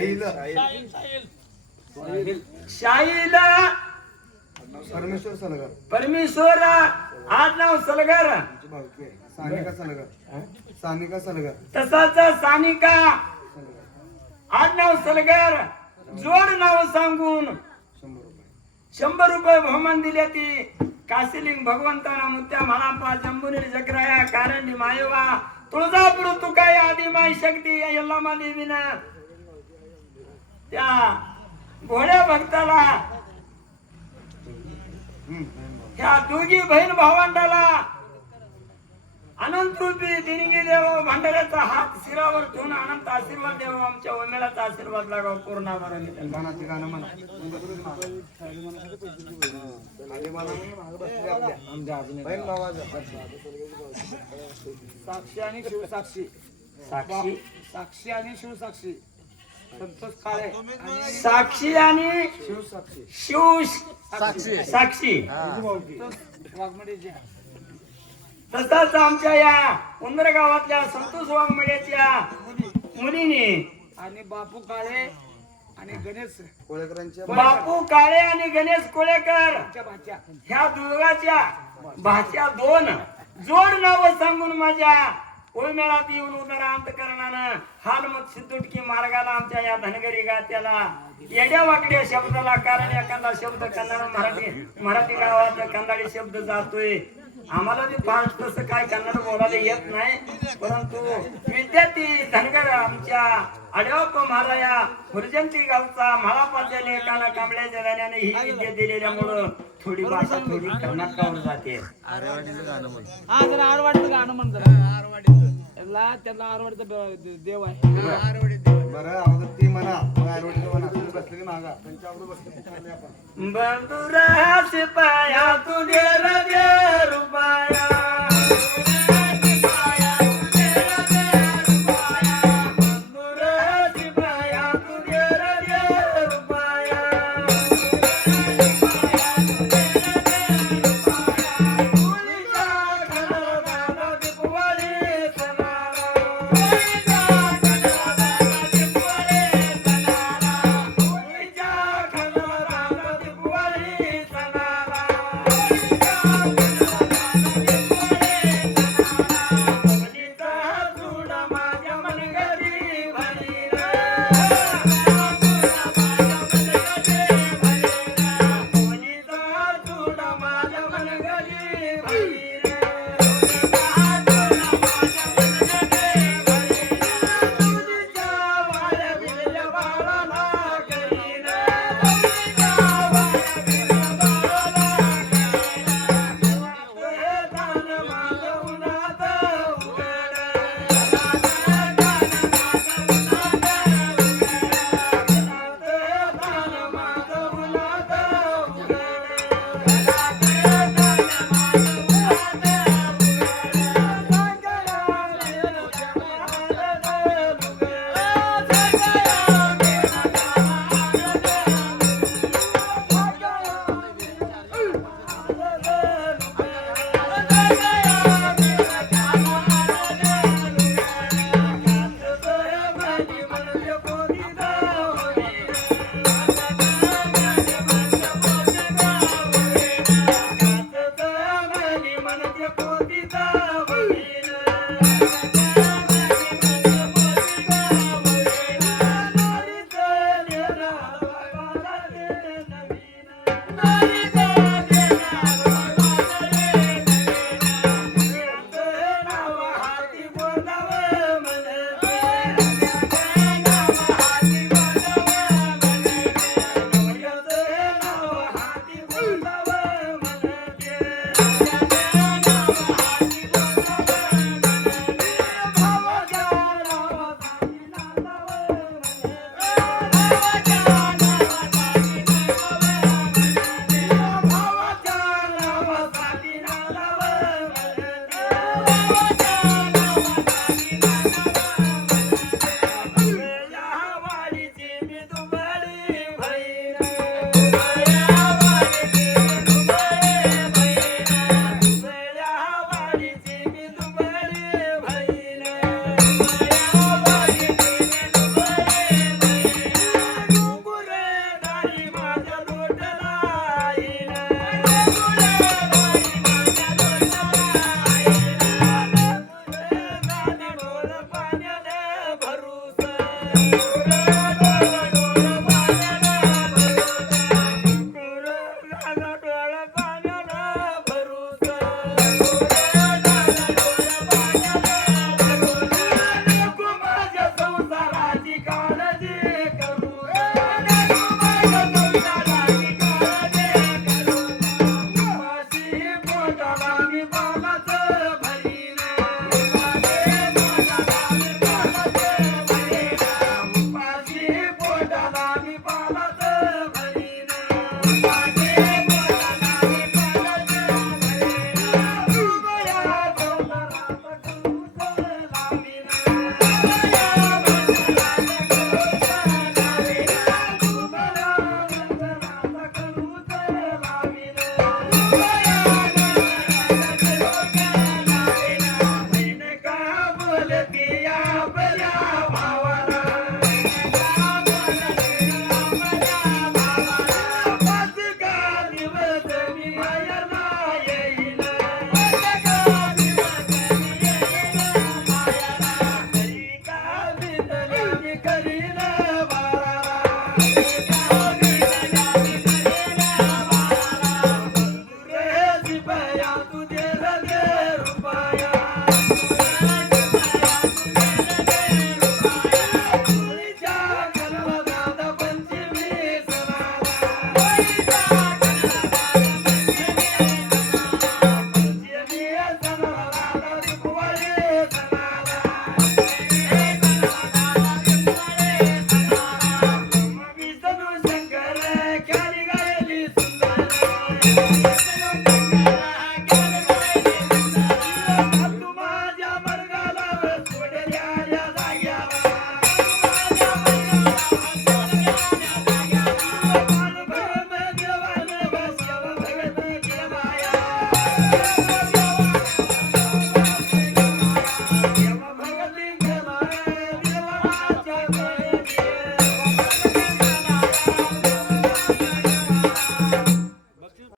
शाहील. शाहीला परमेश्वर सलगर. परमेश्वर. आज नाव सलगर. आमची भावकी आहे. सानिका सलगर. सानिका सलगर. तसाच सानिका. सलगर आज नाव सलगर. जोड नाव सांगून. शंभर रुपये. शंभर रुपये बहुमान दिले ती. काशिलिंग भगवंताना मुत्या म्हणापा जंबुनीर जकराया कारंडी मायवा तुळजापूर तुकाय आदिमाय शक्ती या यल्लामा देवीन त्या भोळ्या भक्ताला. ह्या दोघी बहीण भावंडाला अनंत रूपी दिनगी देव भांडाऱ्याचा हात शिरावर ठेवून अनंत आशीर्वाद देव आमच्या उमेराचा आशीर्वाद लागाव भावाचं. साक्षी आणि शिवसाक्षी साक्षी साक्षी आणि शिवसाक्षी संतोष काळे आणि साक्षी आणि शिवसाक्षी. शिव साक्षी. वाघमडेचे तसंच आमच्या या उंदर गावातल्या संतोष वाघमड्याच्या मुलीने आणि बापू काळे आणि गणेश कोळेकरांच्या बापू काळे आणि गणेश कोळेकर. ह्या दोघाच्या भाच्या दोन जोड नाव सांगून माझ्या ओळमेळात येऊन उदर अंतकरणानं हालमत सिद्धुटकी मार्गाला आमच्या या धनगरी गात्याला येड्या वाकड्या शब्दाला कारण एखादा शब्द कन्नड मराठी मराठी गावात कन्नडी शब्द जातोय. आम्हाला ते फास्ट तसं काय कन्नड बोलायला येत नाही परंतु विद्यार्थी धनगर आमच्या अडवप महाराया हुरजंती गावचा म्हाळापाच्या लेखाला कांबळ्याच्या गाण्याने ही विद्या दिलेल्यामुळं थोडी भाषा थोडी कर्नाटकावर जाते? हा जरा आरवाडीचं गाणं म्हण जरा. त्याला त्याला आरवाडीचा ब- देव आहे. बरं अगोदर ती म्हणा. मग आरवडीचं म्हणा. तुम्ही बसलेली मागा. त्यांच्या अगोदर बसले आपण. बंधुरा सिपाया तुझे रगे रुपाया.